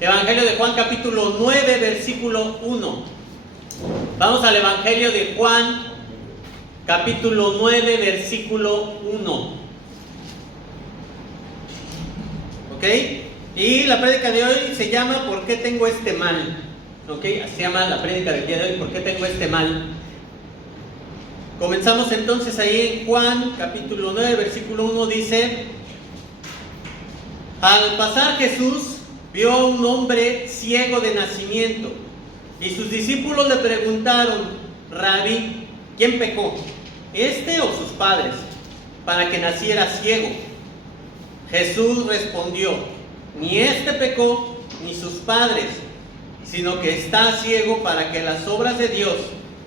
Evangelio de Juan capítulo 9, versículo 1. Vamos al Evangelio de Juan capítulo 9, versículo 1. ¿Ok? Y la prédica de hoy se llama ¿Por qué tengo este mal? ¿Ok? Así se llama la prédica del día de hoy, ¿por qué tengo este mal? Comenzamos entonces ahí en Juan capítulo 9, versículo 1, dice: Al pasar Jesús vio a un hombre ciego de nacimiento, y sus discípulos le preguntaron: Rabí, ¿quién pecó, este o sus padres, para que naciera ciego? Jesús respondió: Ni este pecó, ni sus padres, sino que está ciego para que las obras de Dios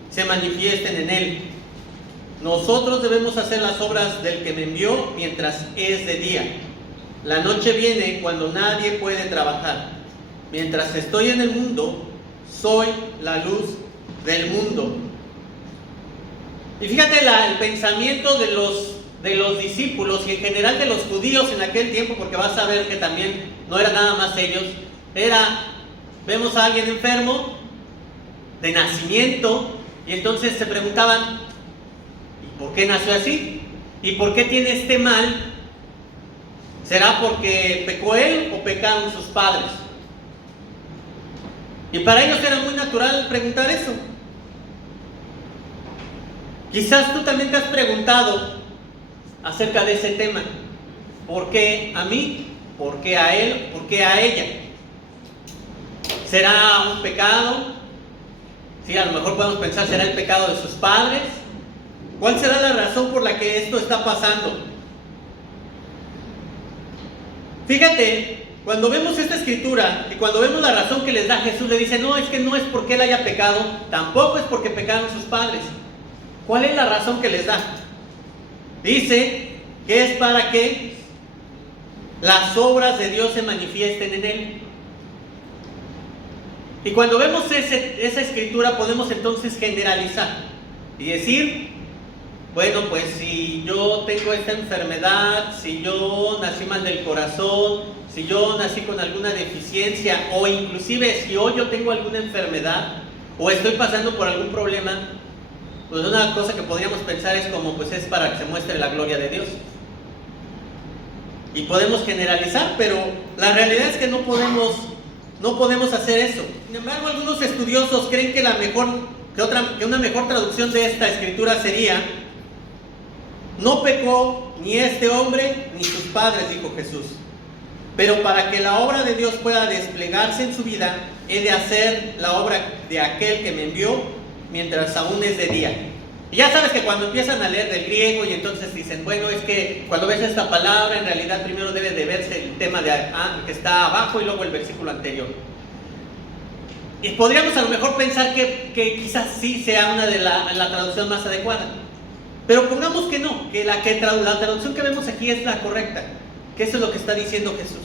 se manifiesten en él. Nosotros debemos hacer las obras del que me envió mientras es de día. La noche viene cuando nadie puede trabajar. Mientras estoy en el mundo, soy la luz del mundo. Y fíjate el pensamiento de los discípulos y en general de los judíos en aquel tiempo, porque vas a ver que también no era nada más ellos. Vemos a alguien enfermo de nacimiento y entonces se preguntaban: ¿y por qué nació así? ¿Y por qué tiene este mal? ¿Será porque pecó él o pecaron sus padres? Y para ellos era muy natural preguntar eso. Quizás tú también te has preguntado acerca de ese tema. ¿Por qué a mí? ¿Por qué a él? ¿Por qué a ella? ¿Será un pecado? Sí, a lo mejor podemos pensar, ¿será el pecado de sus padres? ¿Cuál será la razón por la que esto está pasando? Fíjate, cuando vemos esta escritura y cuando vemos la razón que les da Jesús, le dice: no, es que no es porque él haya pecado, tampoco es porque pecaron sus padres. ¿Cuál es la razón que les da? Dice que es para que las obras de Dios se manifiesten en él. Y cuando vemos esa escritura podemos entonces generalizar y decir: bueno, pues si yo tengo esta enfermedad, si yo nací mal del corazón, si yo nací con alguna deficiencia, o inclusive si hoy yo tengo alguna enfermedad o estoy pasando por algún problema, pues una cosa que podríamos pensar es como, pues es para que se muestre la gloria de Dios. Y podemos generalizar, pero la realidad es que no podemos hacer eso. Sin embargo, algunos estudiosos creen que una mejor traducción de esta escritura sería: no pecó ni este hombre ni sus padres, dijo Jesús, pero para que la obra de Dios pueda desplegarse en su vida, he de hacer la obra de aquel que me envió mientras aún es de día. Y ya sabes que cuando empiezan a leer del griego y entonces dicen: bueno, es que cuando ves esta palabra, en realidad primero debe de verse el tema que está abajo y luego el versículo anterior. Y podríamos a lo mejor pensar que quizás sí sea la traducción más adecuada. Pero pongamos que no, que la traducción que vemos aquí es la correcta, que eso es lo que está diciendo Jesús.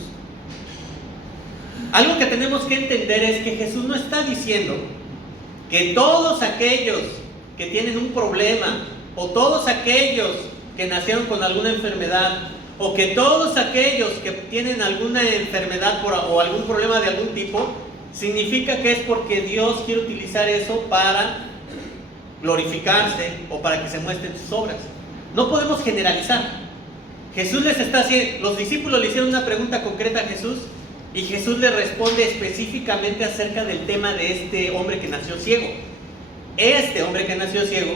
Algo que tenemos que entender es que Jesús no está diciendo que todos aquellos que tienen un problema, o todos aquellos que nacieron con alguna enfermedad, o que todos aquellos que tienen alguna enfermedad o algún problema de algún tipo, significa que es porque Dios quiere utilizar eso para glorificarse o para que se muestren sus obras. No podemos generalizar. Los discípulos le hicieron una pregunta concreta a Jesús y Jesús le responde específicamente acerca del tema de este hombre que nació ciego. Este hombre que nació ciego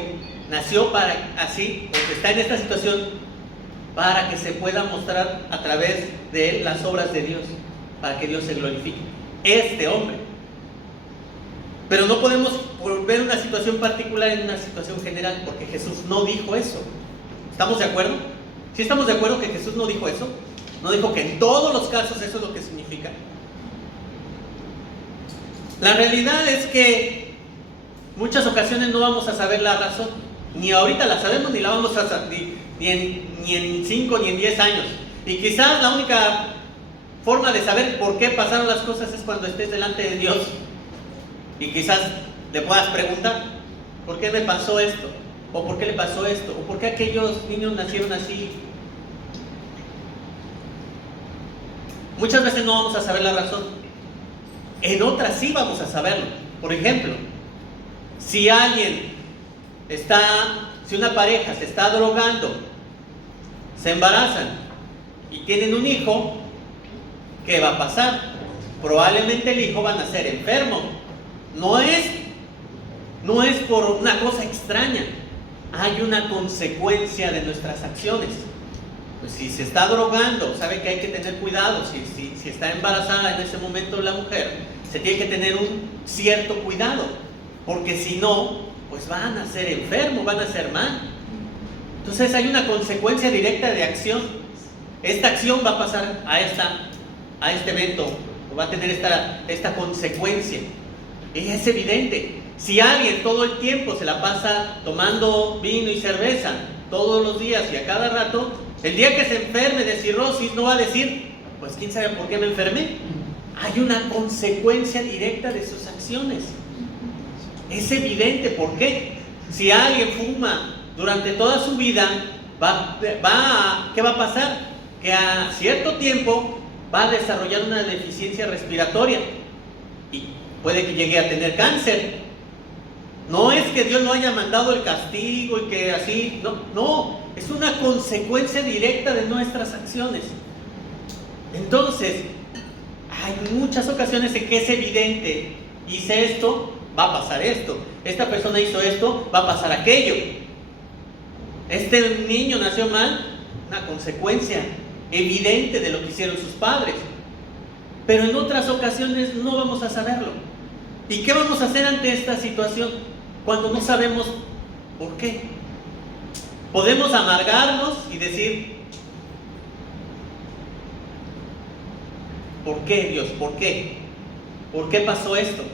nació porque está en esta situación para que se pueda mostrar a través de él las obras de Dios, para que Dios se glorifique. Este hombre. Pero no podemos ver una situación particular en una situación general, porque Jesús no dijo eso. ¿Estamos de acuerdo? ¿Sí estamos de acuerdo que Jesús no dijo eso? No dijo que en todos los casos eso es lo que significa. La realidad es que muchas ocasiones no vamos a saber la razón. Ni ahorita la sabemos, ni la vamos a saber, ni en 5 ni en 10 años. Y quizás la única forma de saber por qué pasaron las cosas es cuando estés delante de Dios. Y quizás le puedas preguntar: ¿por qué me pasó esto? ¿O por qué le pasó esto? ¿O por qué aquellos niños nacieron así? Muchas veces no vamos a saber la razón. En otras sí vamos a saberlo. Por ejemplo, si una pareja se está drogando, se embarazan y tienen un hijo, ¿qué va a pasar? Probablemente el hijo va a nacer enfermo. No es por una cosa extraña. Hay una consecuencia de nuestras acciones. Pues si se está drogando, sabe que hay que tener cuidado. Si está embarazada en ese momento la mujer, se tiene que tener un cierto cuidado, porque si no, pues van a nacer enfermos, van a nacer mal. Entonces hay una consecuencia directa de acción. Esta acción va a pasar a este evento, o va a tener esta consecuencia. Y es evidente. Si alguien todo el tiempo se la pasa tomando vino y cerveza, todos los días y a cada rato, el día que se enferme de cirrosis no va a decir, pues quién sabe por qué me enfermé. Hay una consecuencia directa de sus acciones. Es evidente. ¿Por qué? Si alguien fuma durante toda su vida, ¿qué va a pasar? Que a cierto tiempo va a desarrollar una deficiencia respiratoria y puede que llegue a tener cáncer. No es que Dios no haya mandado el castigo y que así, no, es una consecuencia directa de nuestras acciones. Entonces, hay muchas ocasiones en que es evidente: hice esto, va a pasar esto; esta persona hizo esto, va a pasar aquello; este niño nació mal, una consecuencia evidente de lo que hicieron sus padres. Pero en otras ocasiones no vamos a saberlo. ¿Y qué vamos a hacer ante esta situación cuando no sabemos por qué? Podemos amargarnos y decir: ¿por qué, Dios? ¿Por qué? ¿Por qué pasó esto?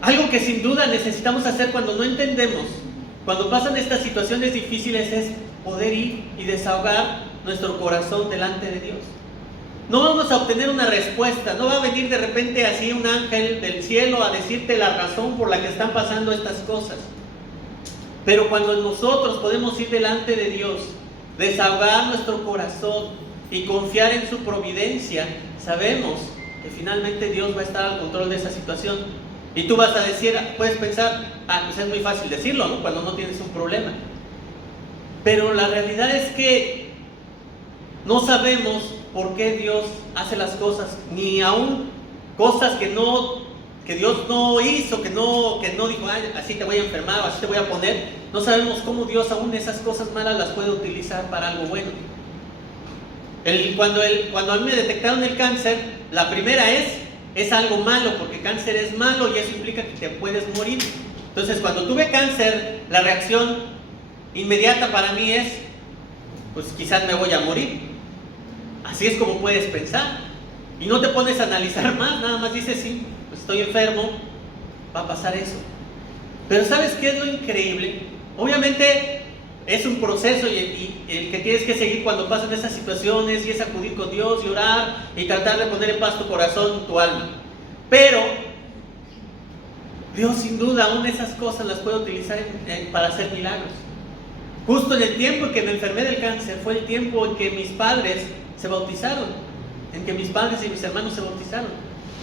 Algo que sin duda necesitamos hacer cuando no entendemos, cuando pasan estas situaciones difíciles, es poder ir y desahogar nuestro corazón delante de Dios. No vamos a obtener una respuesta, no va a venir de repente así un ángel del cielo a decirte la razón por la que están pasando estas cosas. Pero cuando nosotros podemos ir delante de Dios, desahogar nuestro corazón y confiar en su providencia, sabemos que finalmente Dios va a estar al control de esa situación. Y tú vas a decir, puedes pensar, pues es muy fácil decirlo, ¿no?, cuando no tienes un problema. Pero la realidad es que no sabemos por qué Dios hace las cosas, ni aún cosas que Dios no hizo, que no dijo: ay, así te voy a enfermar, o así te voy a poner. No sabemos cómo Dios aún esas cosas malas las puede utilizar para algo bueno. Cuando a mí me detectaron el cáncer, la primera es algo malo, porque cáncer es malo y eso implica que te puedes morir. Entonces, cuando tuve cáncer, la reacción inmediata para mí es: pues quizás me voy a morir. Así es como puedes pensar. Y no te pones a analizar más, nada más dices: sí, pues estoy enfermo, va a pasar eso. Pero ¿sabes qué es lo increíble? Obviamente es un proceso y el que tienes que seguir cuando pasan esas situaciones, y es acudir con Dios y orar y tratar de poner en paz tu corazón, tu alma. Pero Dios sin duda aún esas cosas las puede utilizar para hacer milagros. Justo en el tiempo en que me enfermé del cáncer fue el tiempo en que mis padres se bautizaron, en que mis padres y mis hermanos se bautizaron.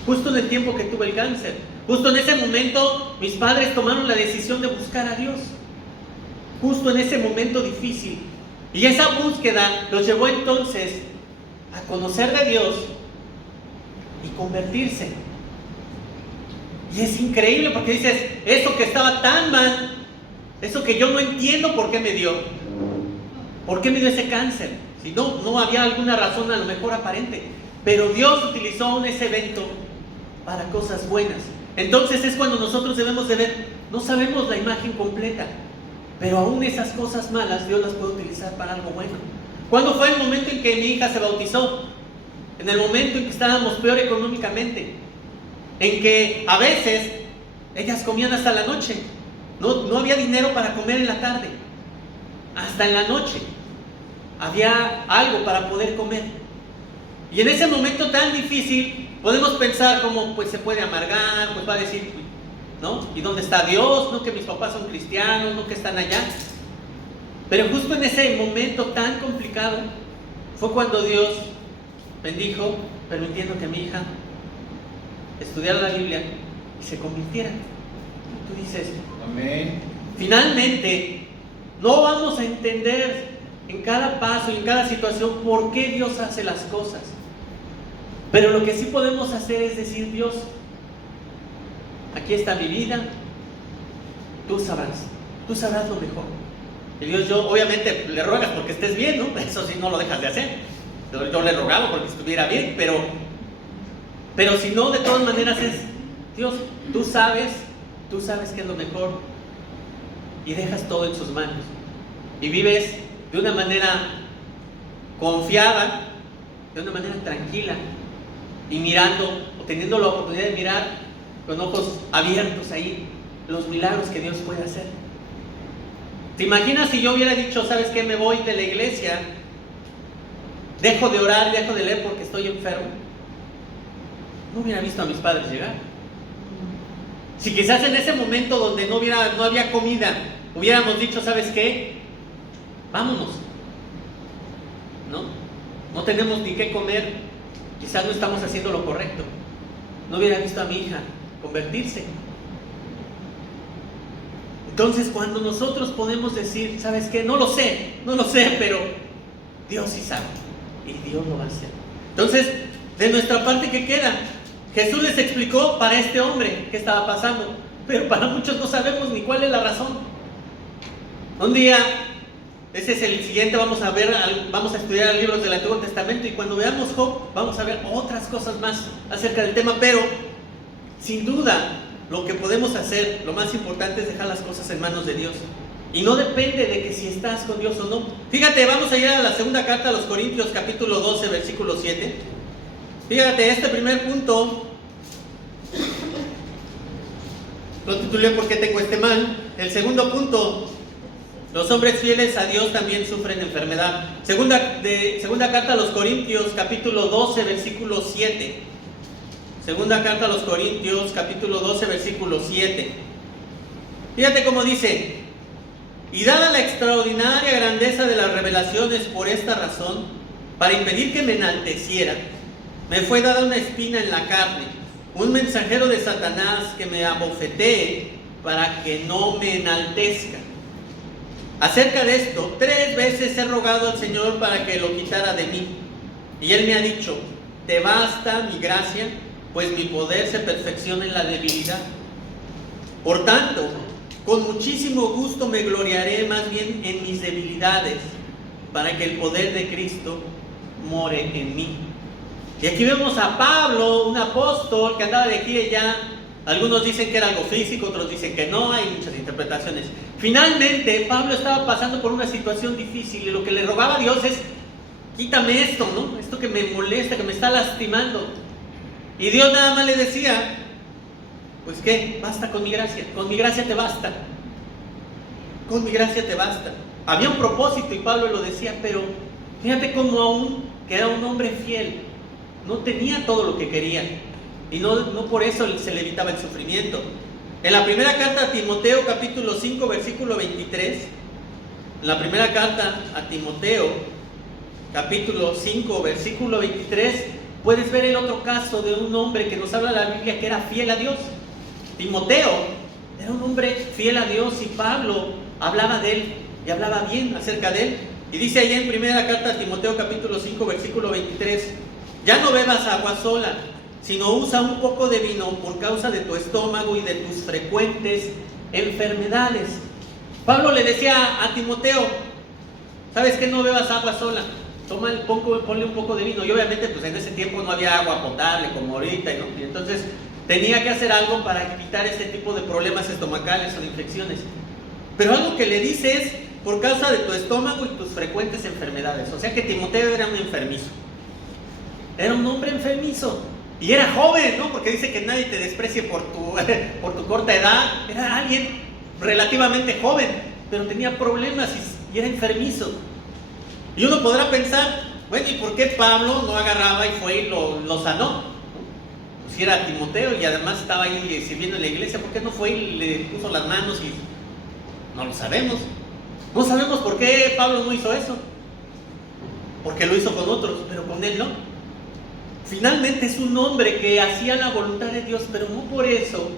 Justo en el tiempo que tuve el cáncer, justo en ese momento mis padres tomaron la decisión de buscar a Dios. Justo en ese momento difícil. Y esa búsqueda los llevó entonces a conocer de Dios y convertirse. Y es increíble porque dices: eso que estaba tan mal, eso que yo no entiendo por qué me dio ese cáncer, si no había alguna razón a lo mejor aparente, pero Dios utilizó aún ese evento para cosas buenas. Entonces es cuando nosotros debemos de ver, no sabemos la imagen completa, pero aún esas cosas malas Dios las puede utilizar para algo bueno. ¿Cuándo fue el momento en que mi hija se bautizó? En el momento en que estábamos peor económicamente, en que a veces ellas comían hasta la noche. No había dinero para comer en la tarde. Hasta en la noche había algo para poder comer. Y en ese momento tan difícil podemos pensar como: pues se puede amargar, pues va a decir, ¿no? ¿Y dónde está Dios? No, que mis papás son cristianos, no, que están allá. Pero justo en ese momento tan complicado fue cuando Dios bendijo permitiendo que mi hija estudiara la Biblia y se convirtiera. Tú dices, Amén. Finalmente, no vamos a entender en cada paso y en cada situación por qué Dios hace las cosas. Pero lo que sí podemos hacer es decir, Dios, aquí está mi vida, tú sabrás lo mejor. Y Dios, yo obviamente le ruegas porque estés bien, ¿no? Eso sí no lo dejas de hacer. Yo le rogaba porque estuviera bien, pero si no, de todas maneras es, Dios, tú sabes qué es lo mejor, y dejas todo en sus manos y vives de una manera confiada, de una manera tranquila, y mirando o teniendo la oportunidad de mirar con ojos abiertos ahí los milagros que Dios puede hacer. ¿Te imaginas si yo hubiera dicho, sabes qué, me voy de la iglesia, dejo de orar, dejo de leer porque estoy enfermo? No hubiera visto a mis padres llegar. Si quizás en ese momento donde no había comida, hubiéramos dicho, ¿sabes qué? Vámonos. No tenemos ni qué comer, quizás no estamos haciendo lo correcto. No hubiera visto a mi hija convertirse. Entonces, cuando nosotros podemos decir, ¿sabes qué? No lo sé, pero Dios sí sabe, y Dios lo va a hacer. Entonces, de nuestra parte, ¿qué queda? Jesús les explicó para este hombre qué estaba pasando, pero para muchos no sabemos ni cuál es la razón. Un día, ese es el siguiente, vamos a estudiar libros del Antiguo Testamento, y cuando veamos Job, vamos a ver otras cosas más acerca del tema, pero sin duda, lo que podemos hacer, lo más importante es dejar las cosas en manos de Dios. Y no depende de que si estás con Dios o no. Fíjate, vamos a ir a la segunda carta a los Corintios, capítulo 12, versículo 7. Fíjate, este primer punto lo titulé ¿Por qué tengo este mal? El segundo punto, los hombres fieles a Dios también sufren enfermedad. Segunda carta a los Corintios, capítulo 12, versículo 7. Segunda carta a los Corintios, capítulo 12, versículo 7. Fíjate cómo dice: y dada la extraordinaria grandeza de las revelaciones, por esta razón, para impedir que me enalteciera, me fue dada una espina en la carne, un mensajero de Satanás que me abofetee para que no me enaltezca. Acerca de esto, 3 veces he rogado al Señor para que lo quitara de mí, y Él me ha dicho: te basta mi gracia, pues mi poder se perfecciona en la debilidad. Por tanto, con muchísimo gusto me gloriaré más bien en mis debilidades, para que el poder de Cristo more en mí. Y aquí vemos a Pablo, un apóstol que andaba de aquí y allá. Algunos dicen que era algo físico, otros dicen que no, hay muchas interpretaciones. Finalmente, Pablo estaba pasando por una situación difícil, y lo que le rogaba a Dios es: quítame esto, ¿no? Esto que me molesta, que me está lastimando. Y Dios nada más le decía: pues qué, basta con mi gracia te basta, con mi gracia te basta. Había un propósito y Pablo lo decía, pero fíjate cómo aún que era un hombre fiel, no tenía todo lo que quería, y no por eso se le evitaba el sufrimiento. En la primera carta a Timoteo, capítulo 5, versículo 23, en la primera carta a Timoteo, capítulo 5, versículo 23, puedes ver el otro caso de un hombre que nos habla la Biblia que era fiel a Dios. Timoteo era un hombre fiel a Dios, y Pablo hablaba de él y hablaba bien acerca de él. Y dice allá en primera carta a Timoteo, capítulo 5, versículo 23: ya no bebas agua sola, sino usa un poco de vino por causa de tu estómago y de tus frecuentes enfermedades. Pablo le decía a Timoteo: ¿sabes qué? No bebas agua sola, ponle un poco de vino. Y obviamente pues en ese tiempo no había agua potable como ahorita, ¿no? Y entonces tenía que hacer algo para evitar este tipo de problemas estomacales o de infecciones. Pero algo que le dice es: por causa de tu estómago y tus frecuentes enfermedades. O sea que Timoteo era un enfermizo, era un hombre enfermizo, y era joven, ¿no? Porque dice que nadie te desprecie por tu corta edad. Era alguien relativamente joven, pero tenía problemas y era enfermizo. Y uno podrá pensar: bueno, ¿y por qué Pablo no agarraba y fue y lo sanó? Pues si era Timoteo y además estaba ahí sirviendo en la iglesia, ¿por qué no fue y le puso las manos? Y no lo sabemos. No sabemos por qué Pablo no hizo eso, porque lo hizo con otros, pero con él no. Finalmente es un hombre que hacía la voluntad de Dios, pero no por eso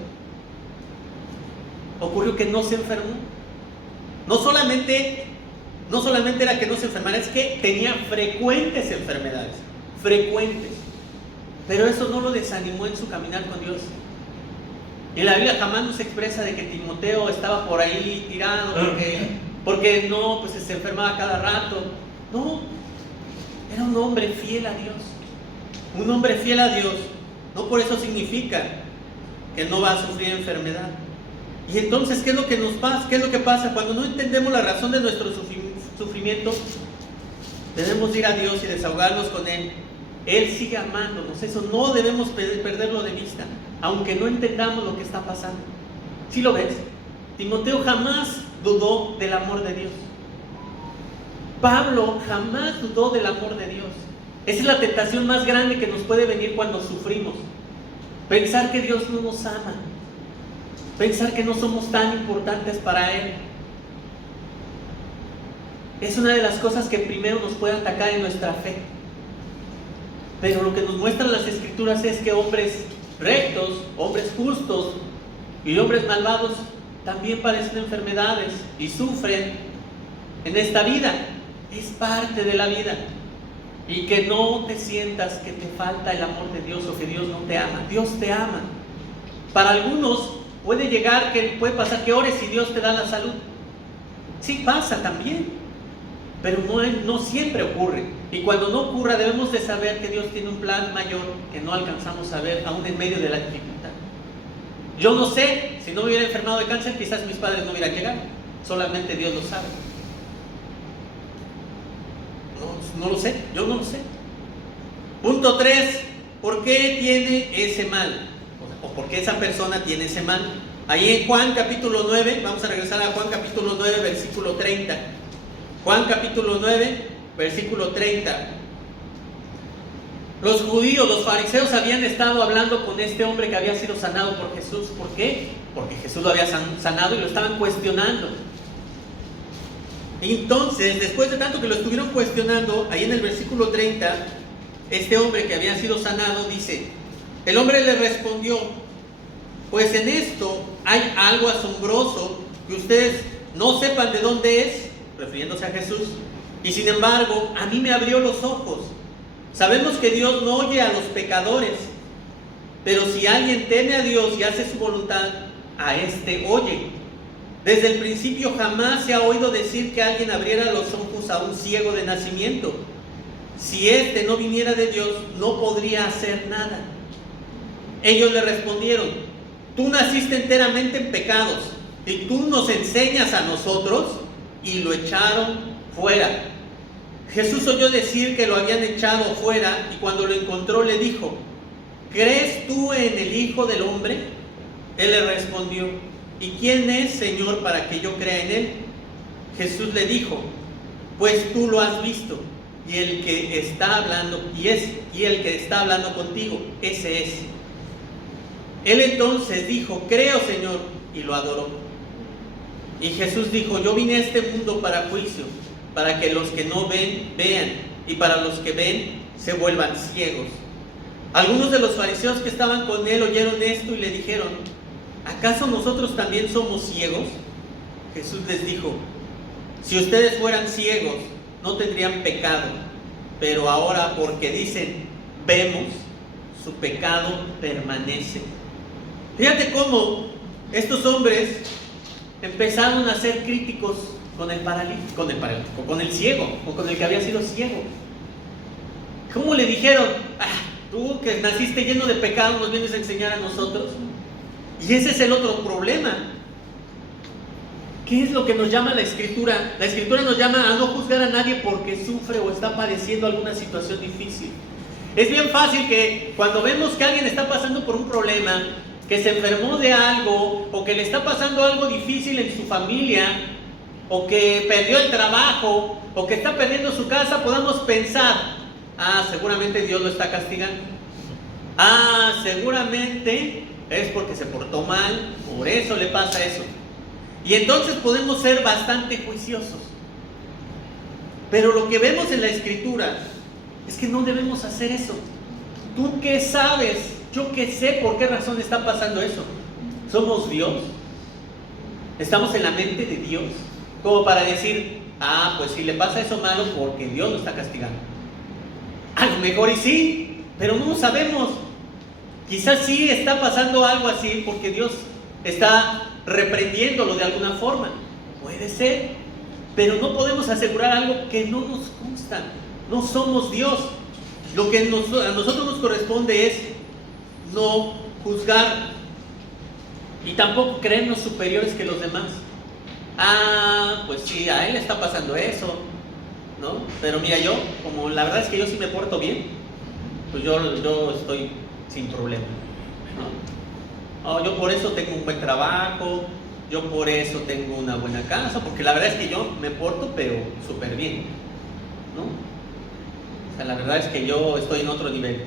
ocurrió que no se enfermó. No solamente era que no se enfermara, es que tenía frecuentes enfermedades, frecuentes. Pero eso no lo desanimó en su caminar con Dios. Y la Biblia jamás nos expresa de que Timoteo estaba por ahí tirado porque no, pues se enfermaba cada rato. No, era un hombre fiel a Dios. Un hombre fiel a Dios. No por eso significa que no va a sufrir enfermedad. Y entonces, ¿qué es lo que nos pasa? ¿Qué es lo que pasa? Cuando no entendemos la razón de nuestro sufrimiento, debemos ir a Dios y desahogarnos con Él. Él sigue amándonos. Eso no debemos perderlo de vista, aunque no entendamos lo que está pasando. ¿Sí lo ves? Timoteo jamás dudó del amor de Dios. Pablo jamás dudó del amor de Dios. Esa es la tentación más grande que nos puede venir cuando sufrimos. Pensar que Dios no nos ama. Pensar que no somos tan importantes para Él. Es una de las cosas que primero nos puede atacar en nuestra fe. Pero lo que nos muestran las Escrituras es que hombres rectos, hombres justos y hombres malvados también padecen enfermedades y sufren en esta vida. Es parte de la vida. Y que no te sientas que te falta el amor de Dios o que Dios no te ama. Dios te ama. Para algunos puede pasar que ores y Dios te da la salud. Sí pasa también, pero no siempre ocurre. Y cuando no ocurra debemos de saber que Dios tiene un plan mayor que no alcanzamos a ver aún en medio de la dificultad. Yo no sé, si no me hubiera enfermado de cáncer, quizás mis padres no hubieran llegado. Solamente Dios lo sabe. No lo sé, yo no lo sé. Punto 3, ¿por qué tiene ese mal? O por qué esa persona tiene ese mal. Ahí en Juan capítulo 9, vamos a regresar a Juan capítulo 9, versículo 30. Juan capítulo 9, versículo 30. Los judíos, los fariseos habían estado hablando con este hombre que había sido sanado por Jesús. ¿Por qué? Porque Jesús lo había sanado y lo estaban cuestionando. Entonces, después de tanto que lo estuvieron cuestionando, ahí en el versículo 30, este hombre que había sido sanado dice: el hombre le respondió, pues en esto hay algo asombroso que ustedes no sepan de dónde es, refiriéndose a Jesús, y sin embargo a mí me abrió los ojos. Sabemos que Dios no oye a los pecadores, pero si alguien teme a Dios y hace su voluntad, a éste oye. Desde el principio jamás se ha oído decir que alguien abriera los ojos a un ciego de nacimiento. Si éste no viniera de Dios, no podría hacer nada. Ellos le respondieron: tú naciste enteramente en pecados y tú nos enseñas a nosotros. Y lo echaron fuera. Jesús oyó decir que lo habían echado fuera y cuando lo encontró le dijo: ¿crees tú en el Hijo del Hombre? Él le respondió: ¿y quién es, Señor, para que yo crea en Él? Jesús le dijo: pues tú lo has visto, y el que está hablando contigo, ese es. Él entonces dijo: creo, Señor, y lo adoró. Y Jesús dijo: yo vine a este mundo para juicio, para que los que no ven, vean, y para los que ven, se vuelvan ciegos. Algunos de los fariseos que estaban con él oyeron esto y le dijeron: ¿acaso nosotros también somos ciegos? Jesús les dijo: si ustedes fueran ciegos, no tendrían pecado, pero ahora porque dicen vemos, su pecado permanece. Fíjate cómo estos hombres empezaron a ser críticos con el paralítico, con el ciego, o con el que había sido ciego. ¿Cómo le dijeron: tú que naciste lleno de pecado nos vienes a enseñar a nosotros? Y ese es el otro problema. ¿Qué es lo que nos llama la Escritura? La Escritura nos llama a no juzgar a nadie porque sufre o está padeciendo alguna situación difícil. Es bien fácil que cuando vemos que alguien está pasando por un problema, que se enfermó de algo, o que le está pasando algo difícil en su familia, o que perdió el trabajo, o que está perdiendo su casa, podamos pensar: seguramente Dios lo está castigando. Seguramente es porque se portó mal, por eso le pasa eso. Y entonces podemos ser bastante juiciosos. Pero lo que vemos en la Escritura es que no debemos hacer eso. ¿Tú qué sabes? Yo qué sé por qué razón está pasando eso. ¿Somos Dios? ¿Estamos en la mente de Dios? Como para decir, pues si le pasa eso malo porque Dios lo está castigando. A lo mejor y sí, pero no lo sabemos. Quizás sí está pasando algo así porque Dios está reprendiéndolo de alguna forma. Puede ser, pero no podemos asegurar algo que no nos consta. No somos Dios. Lo que a nosotros nos corresponde es no juzgar y tampoco creernos superiores que los demás. Pues sí, a él le está pasando eso, ¿no? Pero mira, yo, como la verdad es que yo sí me porto bien, pues yo estoy sin problema, ¿no? Yo por eso tengo un buen trabajo, yo por eso tengo una buena casa, porque la verdad es que yo me porto pero súper bien, ¿no? O sea, la verdad es que yo estoy en otro nivel.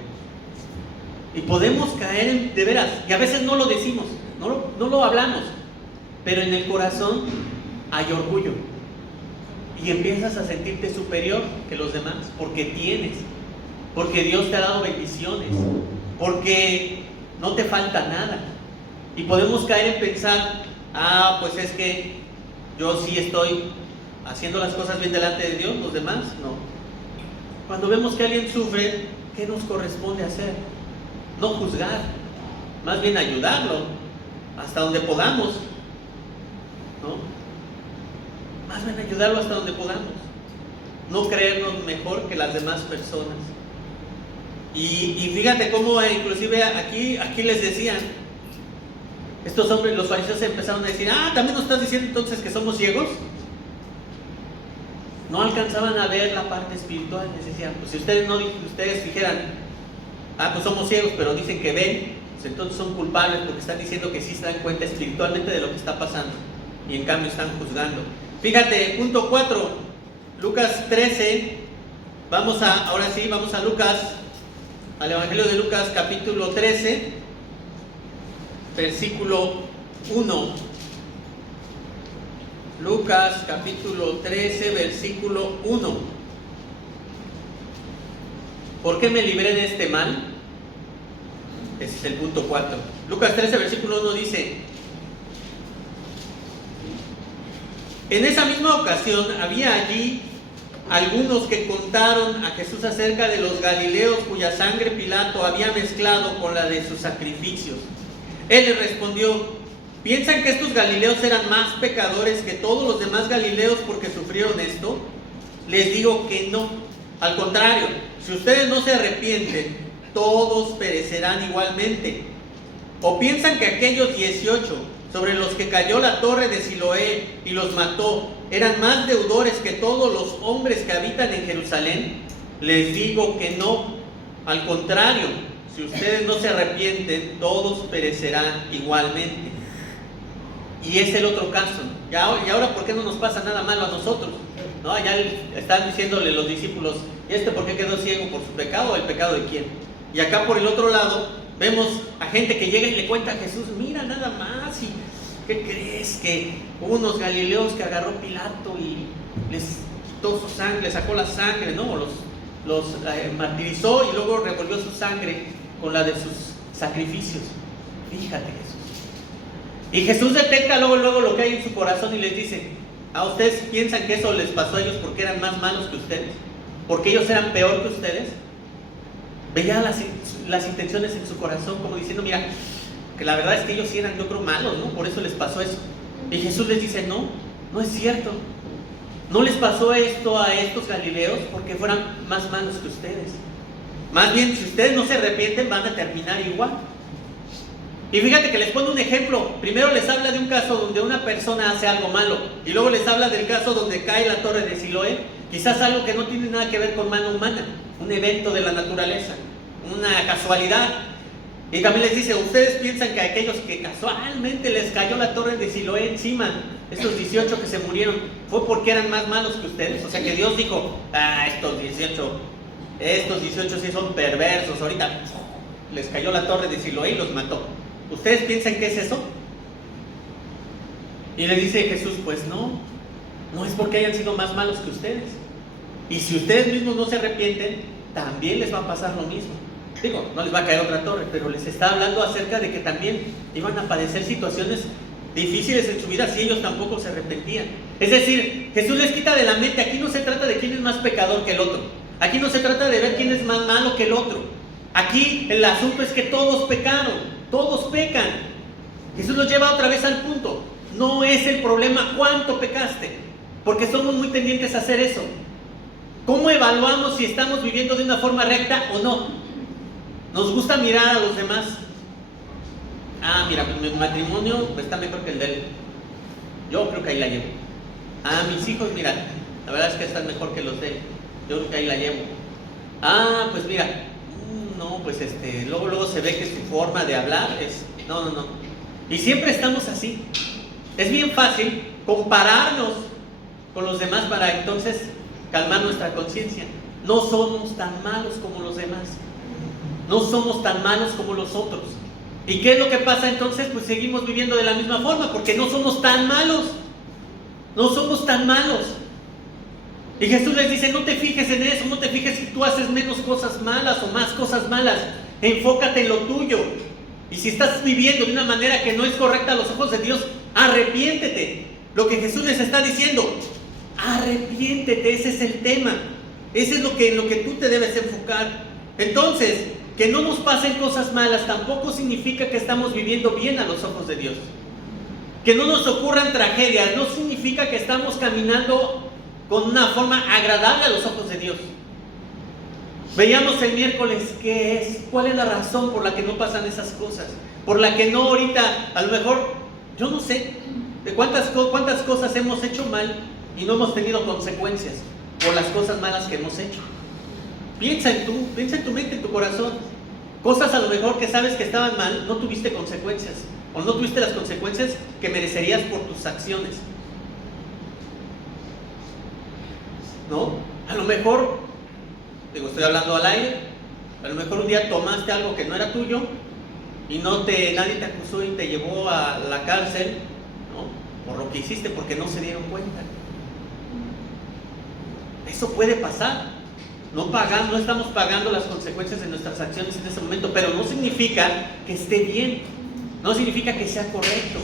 Y podemos caer en, de veras, y a veces no lo decimos, no lo hablamos, pero en el corazón hay orgullo. Y empiezas a sentirte superior que los demás, porque tienes, porque Dios te ha dado bendiciones, porque no te falta nada. Y podemos caer en pensar, pues es que yo sí estoy haciendo las cosas bien delante de Dios, los demás no. Cuando vemos que alguien sufre, ¿qué nos corresponde hacer? No juzgar, más bien ayudarlo hasta donde podamos, ¿no? Más bien ayudarlo hasta donde podamos, no creernos mejor que las demás personas. Y fíjate cómo inclusive aquí les decían, estos hombres, los fariseos, empezaron a decir, ¿también nos estás diciendo entonces que somos ciegos? No alcanzaban a ver la parte espiritual. Les decían, pues si ustedes dijeran, pues somos ciegos, pero dicen que ven, pues entonces son culpables porque están diciendo que sí se dan cuenta espiritualmente de lo que está pasando y en cambio están juzgando. Fíjate, punto 4, Lucas 13, ahora sí, vamos a Lucas, al Evangelio de Lucas capítulo 13, versículo 1. Lucas capítulo 13, versículo 1. ¿Por qué me libré de este mal? Ese es el punto 4. Lucas 13, versículo 1 dice: en esa misma ocasión había allí algunos que contaron a Jesús acerca de los galileos cuya sangre Pilato había mezclado con la de sus sacrificios. Él les respondió: ¿piensan que estos galileos eran más pecadores que todos los demás galileos porque sufrieron esto? Les digo que no. Al contrario, si ustedes no se arrepienten, todos perecerán igualmente. ¿O piensan que aquellos 18 sobre los que cayó la torre de Siloé y los mató eran más deudores que todos los hombres que habitan en Jerusalén? Les digo que no. Al contrario, si ustedes no se arrepienten, todos perecerán igualmente. Y es el otro caso. Y ahora, ¿por qué no nos pasa nada malo a nosotros? ¿No? Allá están diciéndole los discípulos, ¿y por qué quedó ciego? ¿Por su pecado o el pecado de quién? Y acá por el otro lado, vemos a gente que llega y le cuenta a Jesús, mira nada más, ¿y qué crees? Que hubo unos galileos que agarró Pilato y les quitó su sangre, les sacó la sangre, ¿no? Los martirizó y luego revolvió su sangre con la de sus sacrificios. Fíjate, Jesús. Y Jesús detecta luego lo que hay en su corazón y les dice: ¿ustedes piensan que eso les pasó a ellos porque eran más malos que ustedes? ¿Porque ellos eran peor que ustedes? Veía las intenciones en su corazón, como diciendo, mira, que la verdad es que ellos sí eran, yo creo, malos, ¿no? Por eso les pasó eso. Y Jesús les dice, no es cierto. No les pasó esto a estos galileos porque fueran más malos que ustedes. Más bien, si ustedes no se arrepienten, van a terminar igual. Y fíjate que les pone un ejemplo. Primero les habla de un caso donde una persona hace algo malo, y luego les habla del caso donde cae la torre de Siloé. Quizás algo que no tiene nada que ver con mano humana, un evento de la naturaleza, una casualidad. Y también les dice, ¿ustedes piensan que aquellos que casualmente les cayó la torre de Siloé encima, esos 18 que se murieron, fue porque eran más malos que ustedes? O sea que Dios dijo, estos 18 sí son perversos, ahorita les cayó la torre de Siloé y los mató. ¿Ustedes piensan que es eso? Y le dice Jesús, pues no es porque hayan sido más malos que ustedes. Y si ustedes mismos no se arrepienten, también les va a pasar lo mismo. Digo, no les va a caer otra torre, pero les está hablando acerca de que también iban a padecer situaciones difíciles en su vida si ellos tampoco se arrepentían. Es decir, Jesús les quita de la mente, aquí no se trata de quién es más pecador que el otro, aquí no se trata de ver quién es más malo que el otro, aquí el asunto es que todos pecaron, todos pecan. Jesús los lleva otra vez al punto, no es el problema cuánto pecaste, porque somos muy tendientes a hacer eso. ¿Cómo evaluamos si estamos viviendo de una forma recta o no? Nos gusta mirar a los demás. Ah, mira, pues mi matrimonio está mejor que el de él. Yo creo que ahí la llevo. Ah, mis hijos, mira, la verdad es que están mejor que los de él. Yo creo que ahí la llevo. Ah, pues mira, no, pues luego se ve que su forma de hablar es... No. Y siempre estamos así. Es bien fácil compararnos con los demás para entonces calmar nuestra conciencia. No somos tan malos como los demás. No somos tan malos como los otros. ¿Y qué es lo que pasa entonces? Pues seguimos viviendo de la misma forma, porque no somos tan malos. No somos tan malos. Y Jesús les dice, no te fijes en eso, no te fijes si tú haces menos cosas malas o más cosas malas. Enfócate en lo tuyo. Y si estás viviendo de una manera que no es correcta a los ojos de Dios, arrepiéntete. Lo que Jesús les está diciendo, arrepiéntete, ese es el tema. Ese es en lo que tú te debes enfocar. Entonces, que no nos pasen cosas malas tampoco significa que estamos viviendo bien a los ojos de Dios. Que no nos ocurran tragedias no significa que estamos caminando con una forma agradable a los ojos de Dios. Veíamos el miércoles cuál es la razón por la que no pasan esas cosas, por la que no ahorita, a lo mejor, yo no sé, de cuántas cosas hemos hecho mal y no hemos tenido consecuencias por las cosas malas que hemos hecho. Piensa en tu mente, en tu corazón. Cosas a lo mejor que sabes que estaban mal, no tuviste consecuencias. O no tuviste las consecuencias que merecerías por tus acciones. ¿No? A lo mejor, estoy hablando al aire, a lo mejor un día tomaste algo que no era tuyo y nadie te acusó y te llevó a la cárcel, ¿no? Por lo que hiciste, porque no se dieron cuenta. Eso puede pasar. No estamos pagando las consecuencias de nuestras acciones en ese momento, pero no significa que esté bien, no significa que sea correcto.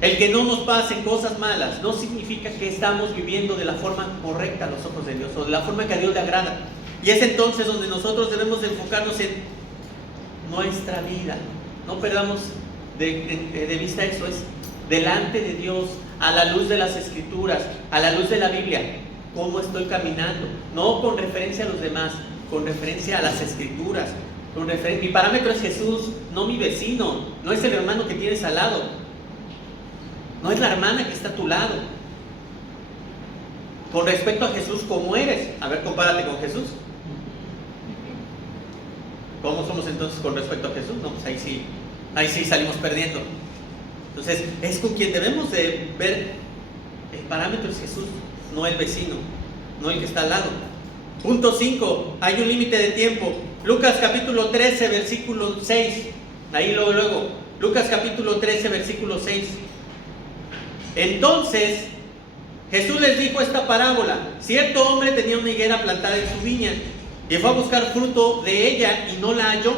El que no nos pasen cosas malas no significa que estamos viviendo de la forma correcta a los ojos de Dios o de la forma que a Dios le agrada. Y es entonces donde nosotros debemos de enfocarnos en nuestra vida. No perdamos de vista eso, es delante de Dios, a la luz de las Escrituras, a la luz de la Biblia. ¿Cómo estoy caminando? No con referencia a los demás, con referencia a las Escrituras. Mi parámetro es Jesús, no mi vecino, no es el hermano que tienes al lado, no es la hermana que está a tu lado. Con respecto a Jesús, ¿cómo eres? A ver, compárate con Jesús. ¿Cómo somos entonces con respecto a Jesús? No, pues ahí sí salimos perdiendo. Entonces, es con quien debemos de ver. El parámetro es Jesús, no el vecino, no el que está al lado. Punto 5, hay un límite de tiempo. Lucas capítulo 13, versículo 6. Ahí luego. Lucas capítulo 13, versículo 6. Entonces, Jesús les dijo esta parábola. Cierto hombre tenía una higuera plantada en su viña y fue a buscar fruto de ella y no la halló.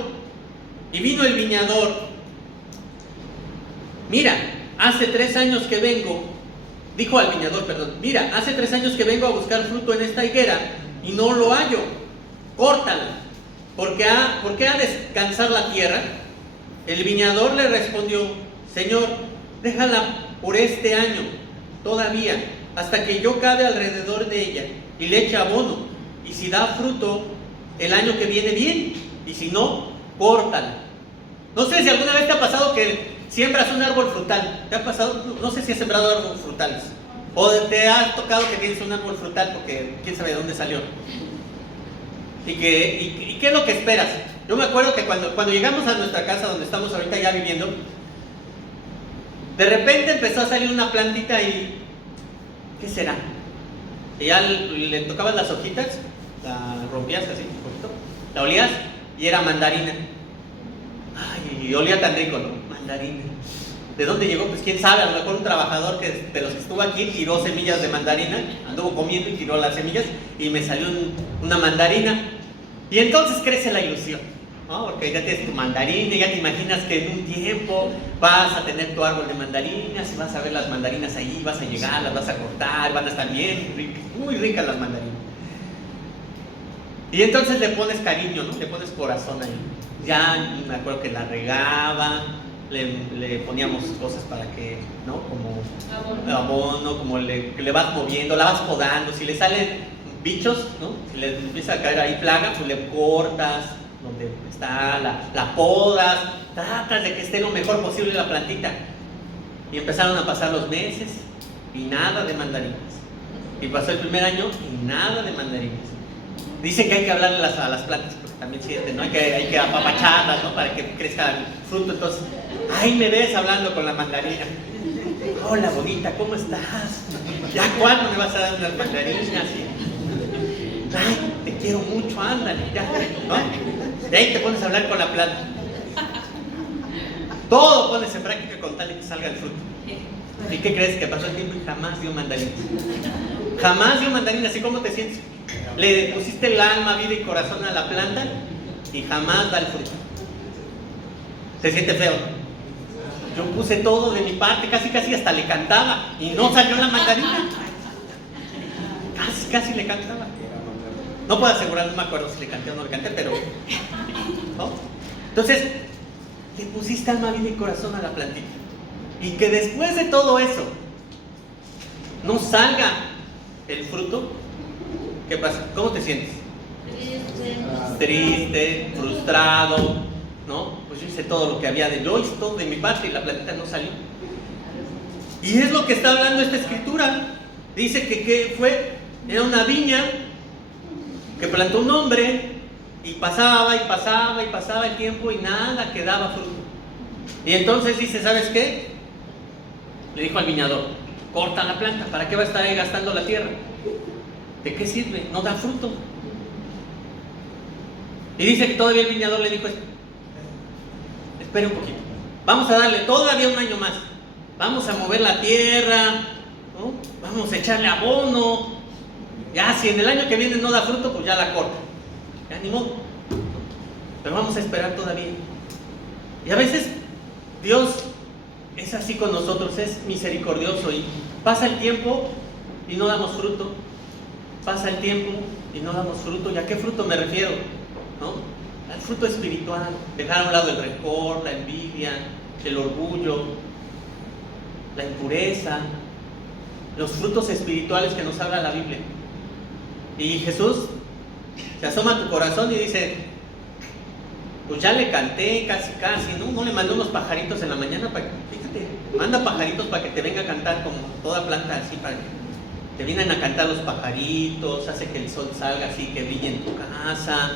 Y vino el viñador. Mira, hace 3 años que vengo. Dijo al viñador, mira, hace 3 años que vengo a buscar fruto en esta higuera y no lo hallo. Córtala, porque ha de descansar la tierra. El viñador le respondió, Señor, déjala por este año todavía, hasta que yo cabe alrededor de ella y le eche abono. Y si da fruto el año que viene, bien, y si no, córtala. No sé si alguna vez te ha pasado que siembras un árbol frutal. ¿Te ha pasado? No sé si has sembrado árboles frutales. O te ha tocado que tienes un árbol frutal porque quién sabe de dónde salió. ¿Y qué es lo que esperas? Yo me acuerdo que cuando llegamos a nuestra casa donde estamos ahorita ya viviendo, de repente empezó a salir una plantita y... ¿qué será? Y ya le tocaban las hojitas, la rompías así un poquito, la olías y era mandarina. Ay, y olía tan rico, ¿no? Mandarina. ¿De dónde llegó? Pues quién sabe, a lo mejor un trabajador de los que estuvo aquí tiró semillas de mandarina, anduvo comiendo y tiró las semillas y me salió una mandarina. Y entonces crece la ilusión. ¿no? Porque ya tienes tu mandarina y ya te imaginas que en un tiempo vas a tener tu árbol de mandarinas y vas a ver las mandarinas ahí, vas a llegar, las vas a cortar, van a estar bien ricas, muy ricas las mandarinas. Y entonces le pones cariño, ¿no? Le pones corazón ahí. Ya me acuerdo que la regaba, le poníamos cosas para que, ¿no? Como abono, como que le vas moviendo, la vas podando. Si le salen bichos, ¿no? Si le empieza a caer ahí plaga, pues le cortas donde está, la podas, tratas de que esté lo mejor posible la plantita. Y empezaron a pasar los meses y nada de mandarinas. Y pasó el primer año y nada de mandarinas. Dicen que hay que hablarle a las plantas porque también sienten, ¿no? Hay que apapacharlas, ¿no? Para que crezca el fruto. Entonces, ahí me ves hablando con la mandarina. Hola, bonita, ¿cómo estás? ¿Ya cuándo me vas a dar unas mandarinas? Ay, te quiero mucho, ándale, ya, ¿no? De ahí te pones a hablar con la planta. Todo pones en práctica con tal de que salga el fruto. ¿Y qué crees? Que pasó el tiempo y jamás dio mandarinas. Jamás dio mandarinas. ¿Y cómo te sientes? Le pusiste el alma, vida y corazón a la planta y jamás da el fruto. Se siente feo. Yo puse todo de mi parte, casi hasta le cantaba y no salió la mandarina. Casi le cantaba. No puedo asegurar, no me acuerdo si le canté o no le canté, pero ¿no? Entonces, le pusiste alma, vida y corazón a la plantita. Y que después de todo eso no salga el fruto, ¿qué pasa? ¿Cómo te sientes? Triste, frustrado, ¿no? Pues yo hice todo lo que había yo hice todo de mi parte y la plantita no salió. Y es lo que está hablando esta escritura. Dice que era una viña que plantó un hombre y pasaba el tiempo y nada que daba fruto. Y entonces dice, ¿sabes qué? Le dijo al viñador, corta la planta, ¿para qué va a estar ahí gastando la tierra? ¿De qué sirve? No da fruto. Y dice que todavía el viñador le dijo, espere un poquito, vamos a darle todavía un año más, vamos a mover la tierra, ¿no? Vamos a echarle abono. Ya si en el año que viene no da fruto, pues ya la corta. Ya ni modo. Pero vamos a esperar todavía. Y a veces Dios es así con nosotros, es misericordioso y pasa el tiempo y no damos fruto. Pasa el tiempo y no damos fruto. ¿Y a qué fruto me refiero? ¿No? Al fruto espiritual. Dejar a un lado el rencor, la envidia, el orgullo, la impureza, los frutos espirituales que nos habla la Biblia. Y Jesús se asoma a tu corazón y dice, pues ya le canté casi, ¿no? Le mandó unos pajaritos en la mañana para que, fíjate, manda pajaritos para que te venga a cantar como toda planta así, para que te vienen a cantar los pajaritos, hace que el sol salga así, que brille en tu casa,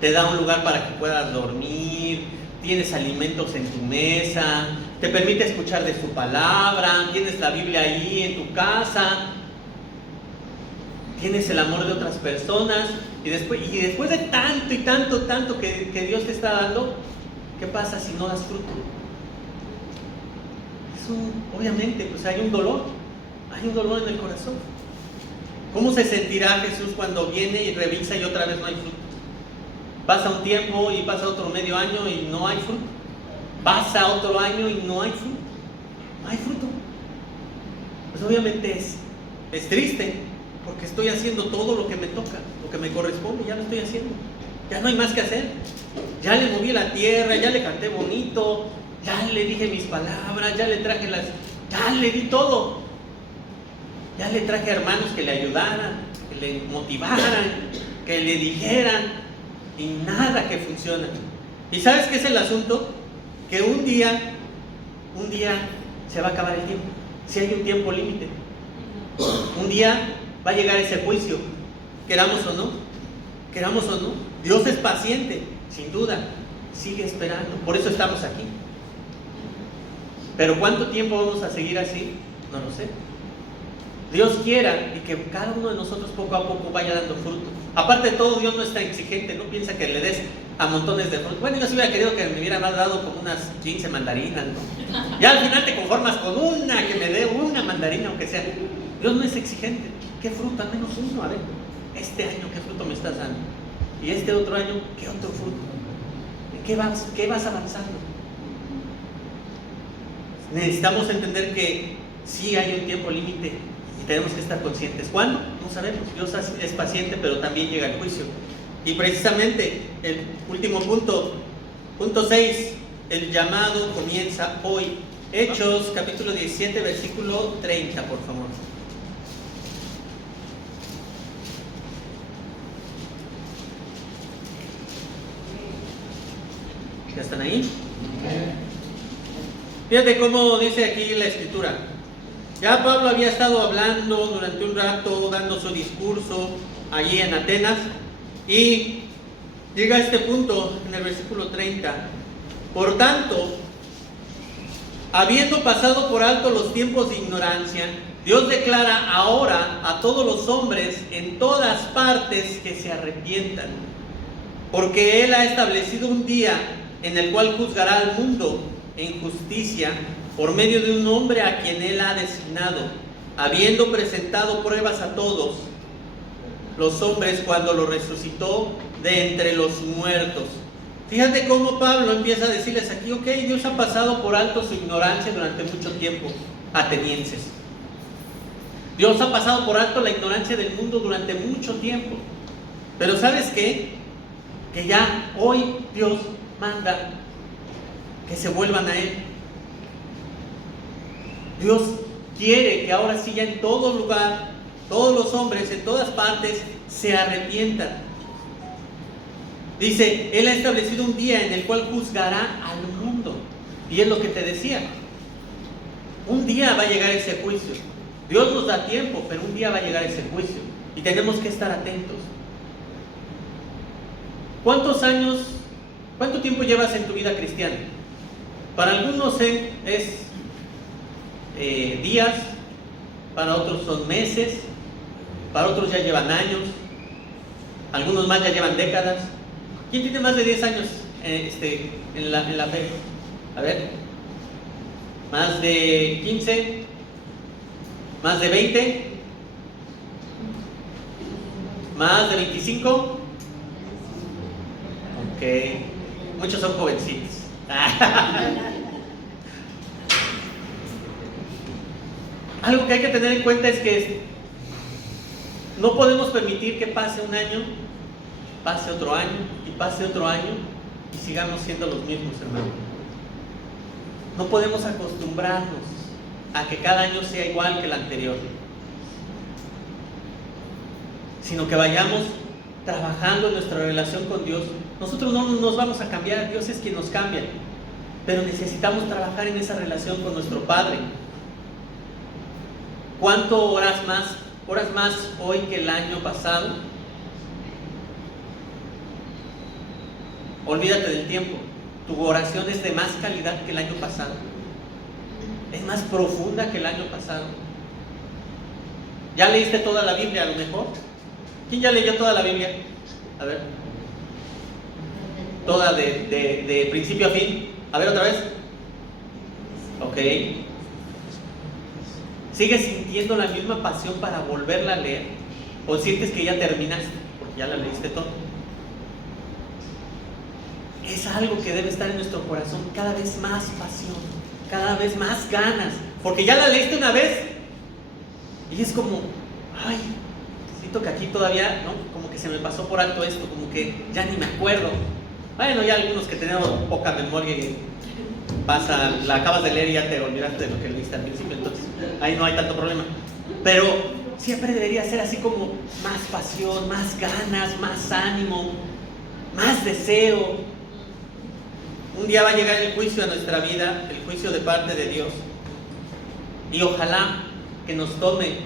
te da un lugar para que puedas dormir, tienes alimentos en tu mesa, te permite escuchar de su palabra, tienes la Biblia ahí en tu casa, tienes el amor de otras personas y después de tanto y tanto que Dios te está dando, ¿qué pasa si no das fruto? Obviamente, pues hay un dolor en el corazón. ¿Cómo se sentirá Jesús cuando viene y revisa y otra vez no hay fruto? Pasa un tiempo y pasa otro medio año y no hay fruto. Pasa otro año y no hay fruto. No hay fruto. Pues obviamente es triste, porque estoy haciendo todo lo que me toca, lo que me corresponde, ya lo estoy haciendo. Ya no hay más que hacer. Ya le moví la tierra, ya le canté bonito, ya le dije mis palabras, ya le traje ya le di todo. Ya le traje hermanos que le ayudaran, que le motivaran, que le dijeran, y nada que funciona. ¿Y sabes qué es el asunto? Que un día se va a acabar el tiempo. Si hay un tiempo límite. Un día va a llegar ese juicio, queramos o no. Dios es paciente, sin duda, sigue esperando, por eso estamos aquí. Pero ¿cuánto tiempo vamos a seguir así? No lo sé. Dios quiera y que cada uno de nosotros poco a poco vaya dando fruto. Aparte de todo, Dios no es tan exigente, no piensa que le des a montones de frutos. Bueno, yo sí hubiera querido que me hubieran dado como unas 15 mandarinas, ¿no? Ya al final te conformas con una, que me dé una mandarina, aunque sea. Dios no es exigente. ¿Qué fruto? Al menos uno, a ver. Este año, ¿qué fruto me estás dando? Y este otro año, ¿qué otro fruto? ¿qué vas avanzando? Necesitamos entender que sí hay un tiempo límite y tenemos que estar conscientes. ¿Cuándo? No sabemos. Dios es paciente, pero también llega el juicio. Y precisamente el último punto, punto 6, el llamado comienza hoy. Hechos, capítulo 17, versículo 30, por favor. ¿Ya están ahí? Fíjate cómo dice aquí la escritura. Ya Pablo había estado hablando durante un rato, dando su discurso allí en Atenas, y llega a este punto en el versículo 30. Por tanto, habiendo pasado por alto los tiempos de ignorancia, Dios declara ahora a todos los hombres en todas partes que se arrepientan, porque Él ha establecido un día en el cual juzgará al mundo en justicia por medio de un hombre a quien Él ha designado, habiendo presentado pruebas a todos los hombres cuando lo resucitó de entre los muertos. Fíjate cómo Pablo empieza a decirles aquí, ok, Dios ha pasado por alto su ignorancia durante mucho tiempo, atenienses. Dios ha pasado por alto la ignorancia del mundo durante mucho tiempo. Pero ¿sabes qué? Que ya hoy Dios manda que se vuelvan a Él. Dios quiere que ahora sí ya en todo lugar, todos los hombres en todas partes se arrepientan. Dice, Él ha establecido un día en el cual juzgará al mundo. Y es lo que te decía. Un día va a llegar ese juicio. Dios nos da tiempo, pero un día va a llegar ese juicio. Y tenemos que estar atentos. ¿Cuánto tiempo llevas en tu vida cristiana? Para algunos es días, para otros son meses, para otros ya llevan años, algunos más ya llevan décadas. ¿Quién tiene más de 10 años en la fe? A ver, ¿más de 15? ¿Más de 20? ¿Más de 25? Ok, muchos son jovencitos. Algo que hay que tener en cuenta es que no podemos permitir que pase un año, pase otro año y pase otro año y sigamos siendo los mismos, hermanos. No podemos acostumbrarnos a que cada año sea igual que el anterior, sino que vayamos trabajando en nuestra relación con Dios. Nosotros no nos vamos a cambiar, Dios es quien nos cambia, pero necesitamos trabajar en esa relación con nuestro Padre. ¿Cuánto oras más hoy que el año pasado? Olvídate del tiempo. Tu oración es de más calidad que el año pasado. Es más profunda que el año pasado. ¿Ya leíste toda la Biblia a lo mejor? ¿Quién ya leyó toda la Biblia? A ver. Toda de principio a fin. A ver otra vez. Ok. ¿Sigues sintiendo la misma pasión para volverla a leer? ¿O sientes que ya terminaste porque ya la leíste todo? Es algo que debe estar en nuestro corazón, cada vez más pasión, cada vez más ganas, porque ya la leíste una vez y es como, ay, siento que aquí todavía, ¿no? Como que se me pasó por alto esto, como que ya ni me acuerdo. Bueno, ya algunos que tenemos poca memoria y la acabas de leer y ya te olvidaste de lo que leíste al principio, entonces ahí no hay tanto problema. Pero siempre debería ser así como más pasión, más ganas, más ánimo, más deseo. Un día va a llegar el juicio a nuestra vida, el juicio de parte de Dios. Y ojalá que nos tome,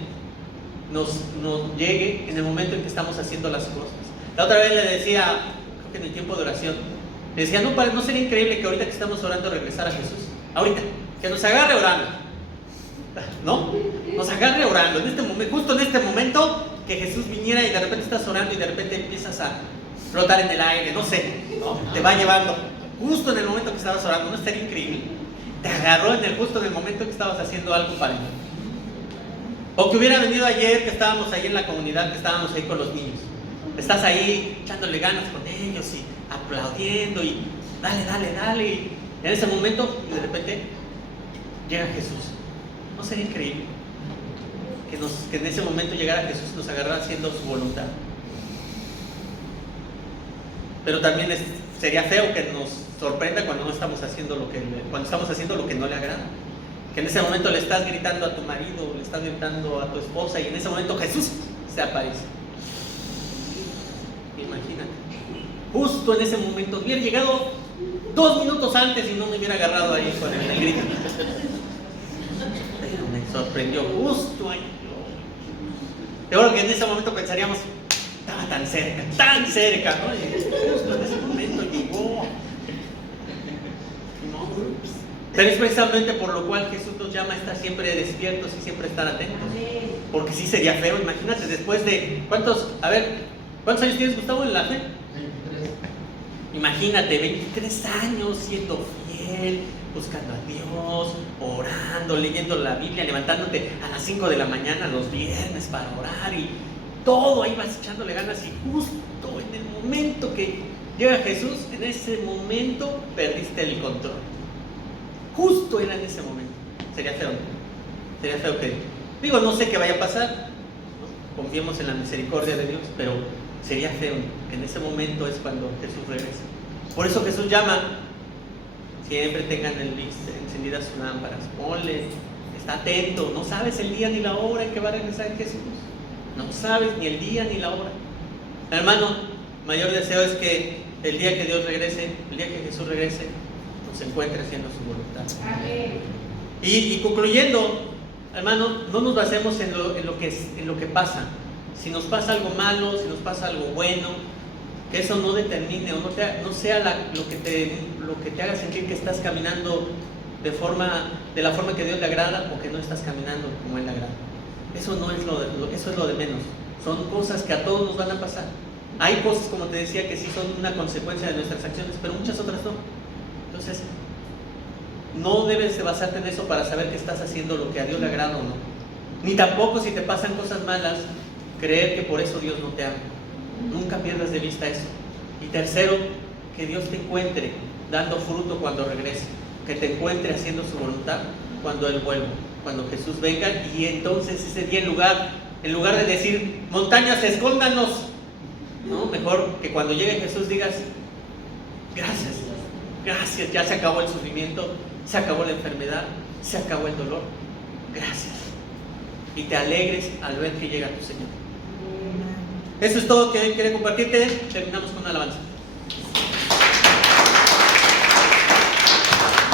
nos llegue en el momento en que estamos haciendo las cosas. La otra vez le decía, creo que en el tiempo de oración, le decía, ¿no sería increíble que ahorita que estamos orando regresar a Jesús? Ahorita, que nos agarre orando. ¿No? Nos agarre orando. En este momento, justo en este momento, que Jesús viniera y de repente estás orando y de repente empiezas a flotar en el aire, no sé, ¿no? Te va llevando. Justo en el momento que estabas orando, ¿no estaría increíble? Te agarró justo en el momento que estabas haciendo algo para él. O que hubiera venido ayer, que estábamos ahí en la comunidad, que estábamos ahí con los niños. Estás ahí echándole ganas con ellos y aplaudiendo y dale, dale, dale. Y en ese momento, de repente, llega Jesús. ¿No sería increíble que en ese momento llegara Jesús y nos agarrara haciendo su voluntad? Pero también sería feo que nos sorprenda cuando estamos haciendo lo que no le agrada. Que en ese momento le estás gritando a tu marido, le estás gritando a tu esposa, y en ese momento Jesús se aparece. Imagínate. Justo en ese momento, hubiera llegado 2 minutos antes y no me hubiera agarrado ahí con el grito. Pero me sorprendió justo ahí. Seguro que en ese momento pensaríamos, estaba tan cerca, ¿no? Y justo en ese momento llegó. Pero es precisamente por lo cual Jesús nos llama a estar siempre despiertos y siempre estar atentos. Porque sí sería feo, imagínate, después de ¿cuántos años tienes, Gustavo, en la fe? 23. Imagínate, 23 años siendo fiel, buscando a Dios, orando, leyendo la Biblia, levantándote a las 5 de la mañana los viernes para orar, y todo ahí vas echándole ganas, y justo en el momento que llega Jesús, en ese momento perdiste el control. Justo era en ese momento. Sería feo que, digo, no sé qué vaya a pasar, ¿no? Confiemos en la misericordia de Dios, pero sería feo que en ese momento es cuando Jesús regresa. Por eso Jesús llama, siempre tengan encendidas sus lámparas, ponle, está atento, no sabes el día ni la hora en que va a regresar Jesús, no sabes ni el día ni la hora. Hermano, mayor deseo es que el día que Dios regrese, el día que Jesús regrese, nos encuentre haciendo su voluntad. Amén. Y concluyendo, hermano, no nos basemos en lo que pasa. Si nos pasa algo malo, si nos pasa algo bueno, que eso no determine o no sea lo que te haga sentir que estás caminando de la forma que Dios le agrada, o que no estás caminando como Él le agrada. Eso es lo de menos. Son cosas que a todos nos van a pasar. Hay cosas, como te decía, que sí son una consecuencia de nuestras acciones, pero muchas otras no. Entonces, no debes de basarte en eso para saber que estás haciendo lo que a Dios le agrada o no. Ni tampoco, si te pasan cosas malas, creer que por eso Dios no te ama. Nunca pierdas de vista eso. Y tercero, que Dios te encuentre dando fruto cuando regrese, que te encuentre haciendo su voluntad cuando Él vuelva, cuando Jesús venga. Y entonces ese día, en lugar de decir montañas escóndanos, ¿no? Mejor que cuando llegue Jesús digas gracias, ya se acabó el sufrimiento, se acabó la enfermedad, se acabó el dolor, gracias. Y te alegres al ver que llega tu Señor. Eso es todo que hoy quería compartirte. Terminamos con una alabanza.